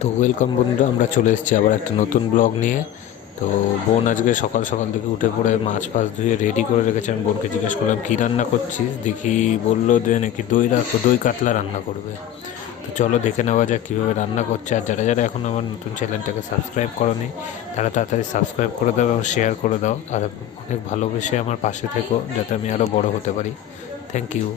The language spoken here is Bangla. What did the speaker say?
তো ওয়েলকাম বন্ধুরা, আমরা চলে এসেছি আবার একটা নতুন ব্লগ নিয়ে। তো বোন আজকে সকাল সকাল থেকে উঠে পড়ে মাছ ফাছ ধুয়ে রেডি করে রেখেছে। আমি বোনকে জিজ্ঞেস করলাম কী রান্না করছিস, দেখি বললো যে নাকি দই কাতলা রান্না করবে। তো চলো দেখে নেওয়া যাক কীভাবে রান্না করছে। আর যারা যারা এখন আমার নতুন চ্যানেলটাকে সাবস্ক্রাইব করোনি তারা তাড়াতাড়ি সাবস্ক্রাইব করে দাও এবং শেয়ার করে দাও। আর অনেক ভালোবেসে আমার পাশে থেকো যাতে আমি আরও বড় হতে পারি। Thank you.